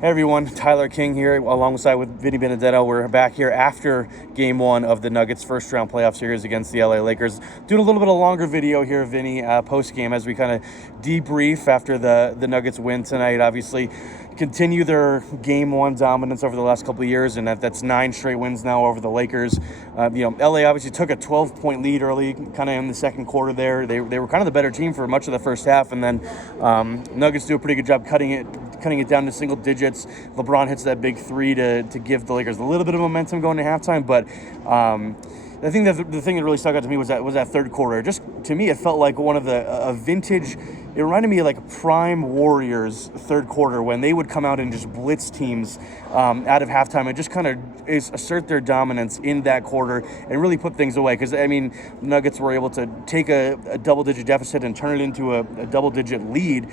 Hey everyone, Tyler King here alongside with Vinny Benedetto. We're back here after Game 1 of the Nuggets' first-round playoff series against the LA Lakers. Doing a little bit of longer video here, Vinny, post-game as we kind of debrief after the Nuggets win tonight. Obviously, continue their Game 1 dominance over the last couple of years, and that's 9 straight wins now over the Lakers. LA obviously took a 12-point lead early, kind of in the second quarter there. They were kind of the better team for much of the first half, and then Nuggets do a pretty good job cutting it down to single digits. LeBron hits that big three to give the Lakers a little bit of momentum going to halftime, but I think that the thing that really stuck out to me was that third quarter. Just to me, it felt like one of the vintage. It reminded me of like prime Warriors third quarter when they would come out and just blitz teams out of halftime and just kind of assert their dominance in that quarter and really put things away. Because, I mean, the Nuggets were able to take a double-digit deficit and turn it into a double-digit lead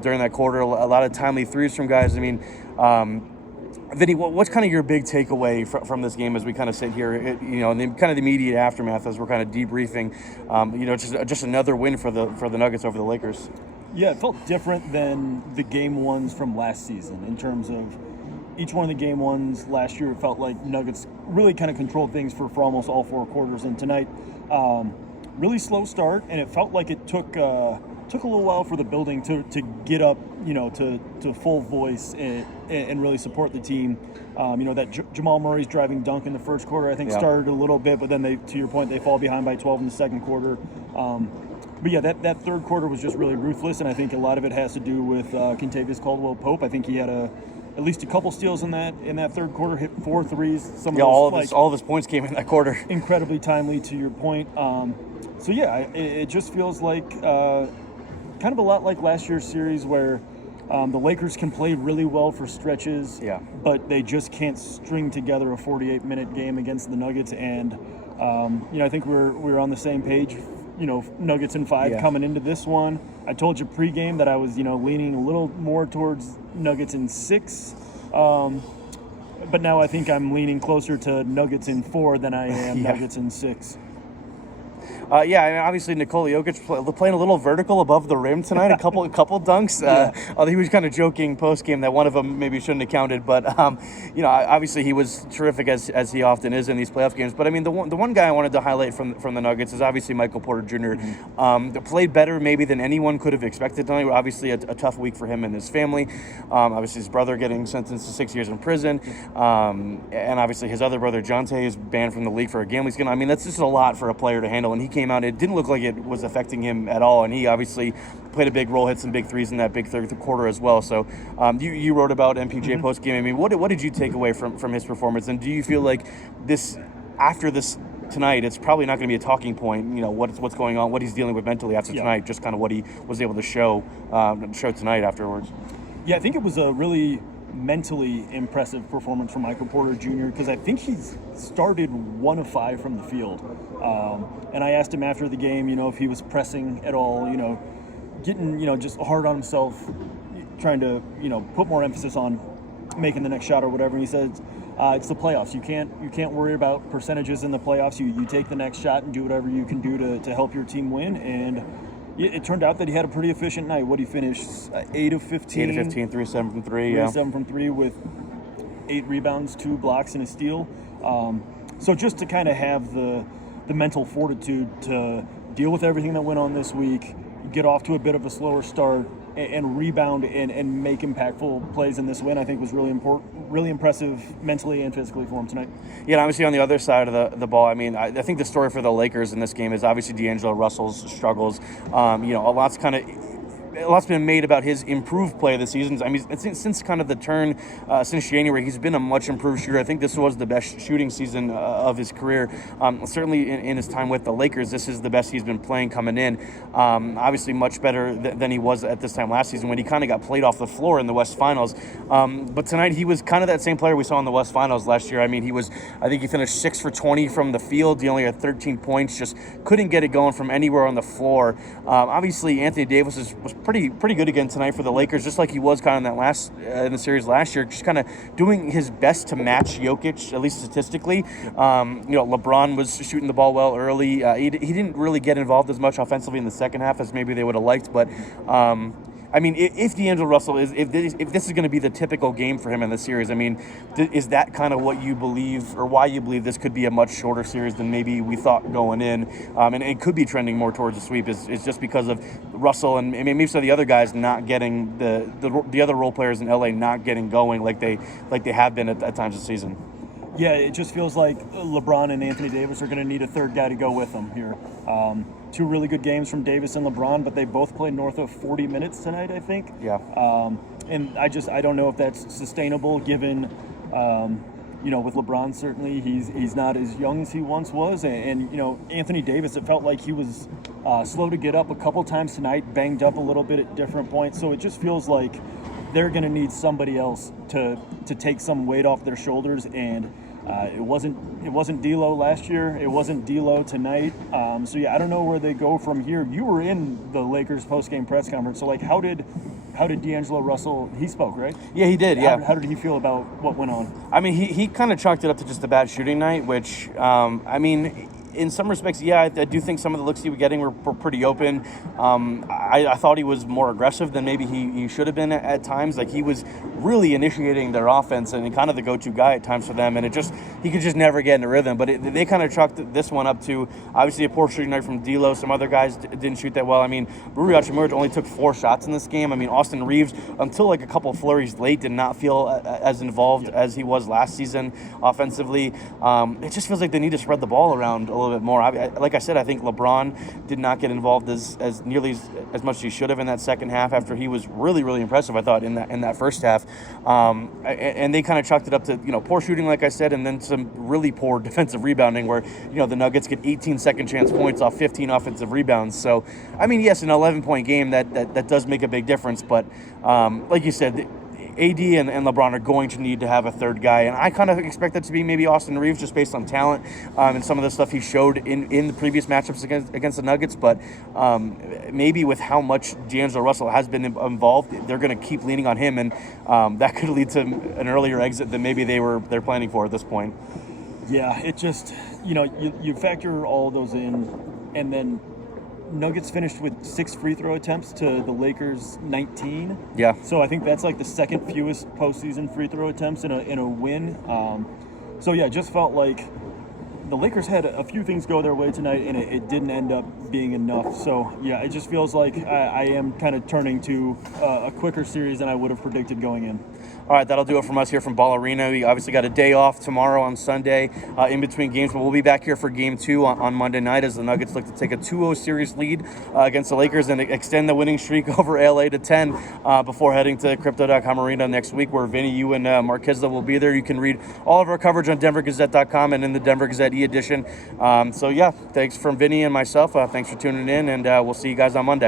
during that quarter. A lot of timely threes from guys. I mean, Vinny, what's kind of your big takeaway from this game as we kind of sit here, and then kind of the immediate aftermath as we're kind of debriefing, just another win for the Nuggets over the Lakers? Yeah, it felt different than the game ones from last season in terms of each one of the game ones last year. It felt like Nuggets really kind of controlled things for almost all four quarters. And tonight, really slow start, and it felt like it took a little while for the building to get up, to full voice and really support the team. That Jamal Murray's driving dunk in the first quarter, I think, started a little bit, but then to your point, they fall behind by 12 in the second quarter. But yeah, that third quarter was just really ruthless, and I think a lot of it has to do with Kentavious Caldwell-Pope. I think he had at least a couple steals in that third quarter, hit 4 threes. All of his points came in that quarter. Incredibly timely, to your point. It just feels like kind of a lot like last year's series where the Lakers can play really well for stretches, but they just can't string together a 48-minute game against the Nuggets. And I think we're on the same page. Nuggets in 5 coming into this one. I told you pregame that I was leaning a little more towards Nuggets in 6, but now I think I'm leaning closer to Nuggets in 4 than I am Nuggets in 6. Obviously Nikola Jokic playing a little vertical above the rim tonight, a couple dunks. Although he was kind of joking post-game that one of them maybe shouldn't have counted, but obviously he was terrific as he often is in these playoff games. But I mean, the one guy I wanted to highlight from the Nuggets is obviously Michael Porter Jr. Played better maybe than anyone could have expected tonight. Obviously a tough week for him and his family. Obviously his brother getting sentenced to 6 years in prison, and obviously his other brother Jonte is banned from the league for a gambling scandal. I mean, that's just a lot for a player to handle, and he came out. It didn't look like it was affecting him at all, and he obviously played a big role, hit some big threes in that big third quarter as well. So you wrote about MPJ post game. I mean, what did you take away from his performance, and do you feel like after this tonight, it's probably not going to be a talking point? What's going on, what he's dealing with mentally after tonight, just kind of what he was able to show tonight afterwards. Yeah, I think it was a really mentally impressive performance from Michael Porter Jr. because I think he's started 1 of 5 from the field. And I asked him after the game, if he was pressing at all, getting, just hard on himself, trying to, put more emphasis on making the next shot or whatever. And he said, it's the playoffs. You can't worry about percentages in the playoffs. You take the next shot and do whatever you can do to help your team win. And it turned out that he had a pretty efficient night. What he finished 8 of 15. 8 of 15, 3 of 7 from 3. 3 of 7 from 3 with 8 rebounds, 2 blocks, and a steal. So just to kind of have the mental fortitude to deal with everything that went on this week, get off to a bit of a slower start, and rebound and make impactful plays in this win, I think was really important, really impressive mentally and physically for him tonight. Yeah, and obviously on the other side of the ball, I mean, I think the story for the Lakers in this game is obviously D'Angelo Russell's struggles. A lot's been made about his improved play this season. I mean, since kind of the turn, since January, he's been a much improved shooter. I think this was the best shooting season of his career. Certainly in his time with the Lakers, this is the best he's been playing coming in. Obviously much better than he was at this time last season when he kind of got played off the floor in the West Finals. But tonight he was kind of that same player we saw in the West Finals last year. I mean, I think he finished 6 for 20 from the field. He only had 13 points, just couldn't get it going from anywhere on the floor. Obviously Anthony Davis was pretty good again tonight for the Lakers, just like he was kind of in the series last year, just kind of doing his best to match Jokic, at least statistically. LeBron was shooting the ball well early. He didn't really get involved as much offensively in the second half as maybe they would have liked, but I mean, if D'Angelo Russell if this is going to be the typical game for him in the series, I mean, is that kind of what you believe, or why you believe this could be a much shorter series than maybe we thought going in, and it could be trending more towards a sweep? Is just because of Russell and maybe some of the other guys not getting the other role players in LA not getting going like they have been at times this season. Yeah, it just feels like LeBron and Anthony Davis are going to need a third guy to go with them here. Two really good games from Davis and LeBron, but they both played north of 40 minutes tonight, I think. Yeah. And I don't know if that's sustainable given, with LeBron, certainly he's not as young as he once was. And Anthony Davis, it felt like he was slow to get up a couple times tonight, banged up a little bit at different points. So it just feels like they're going to need somebody else to take some weight off their shoulders. And it wasn't D'Lo last year. It wasn't D'Lo tonight. So yeah, I don't know where they go from here. You were in the Lakers post-game press conference. So like, how did D'Angelo Russell? He spoke, right? Yeah, he did. Yeah. How did he feel about what went on? I mean, he kind of chalked it up to just a bad shooting night, which I mean, in some respects, yeah, I do think some of the looks he was getting were pretty open. I thought he was more aggressive than maybe he should have been at times. Like, he was really initiating their offense and kind of the go-to guy at times for them, and he could just never get in a rhythm. But they kind of chalked this one up to obviously a poor shooting night from D'Lo. Some other guys didn't shoot that well. I mean, Rui Hachimura only took 4 shots in this game. I mean, Austin Reeves, until like a couple of flurries late, did not feel as involved as he was last season offensively. It just feels like they need to spread the ball around a little bit more. Like I said, I think LeBron did not get involved as nearly as much as he should have in that second half after he was really, really impressive, I thought, in that first half. And they kind of chalked it up to, poor shooting, like I said, and then some really poor defensive rebounding where, the Nuggets get 18 second chance points off 15 offensive rebounds. So, I mean, yes, an 11-point game, that does make a big difference. But like you said, AD and LeBron are going to need to have a third guy, and I kind of expect that to be maybe Austin Reeves, just based on talent and some of the stuff he showed in the previous matchups against the Nuggets. But maybe with how much D'Angelo Russell has been involved, they're going to keep leaning on him, and that could lead to an earlier exit than maybe they're planning for at this point. Yeah, it just you factor all those in, and then Nuggets finished with 6 free throw attempts to the Lakers 19. Yeah. So I think that's like the second fewest postseason free throw attempts in a win. So yeah, it just felt like the Lakers had a few things go their way tonight, and it didn't end up being enough. So yeah, it just feels like I am kind of turning to a quicker series than I would have predicted going in. All right, that'll do it from us here from Ball Arena. We obviously got a day off tomorrow on Sunday in between games, but we'll be back here for Game 2 on Monday night as the Nuggets look to take a 2-0 series lead against the Lakers and extend the winning streak over LA to 10 before heading to Crypto.com Arena next week, where Vinny, you, and Mark Kisla will be there. You can read all of our coverage on DenverGazette.com and in the Denver Gazette e-edition. So yeah, thanks from Vinny and myself. Thanks for tuning in, and we'll see you guys on Monday.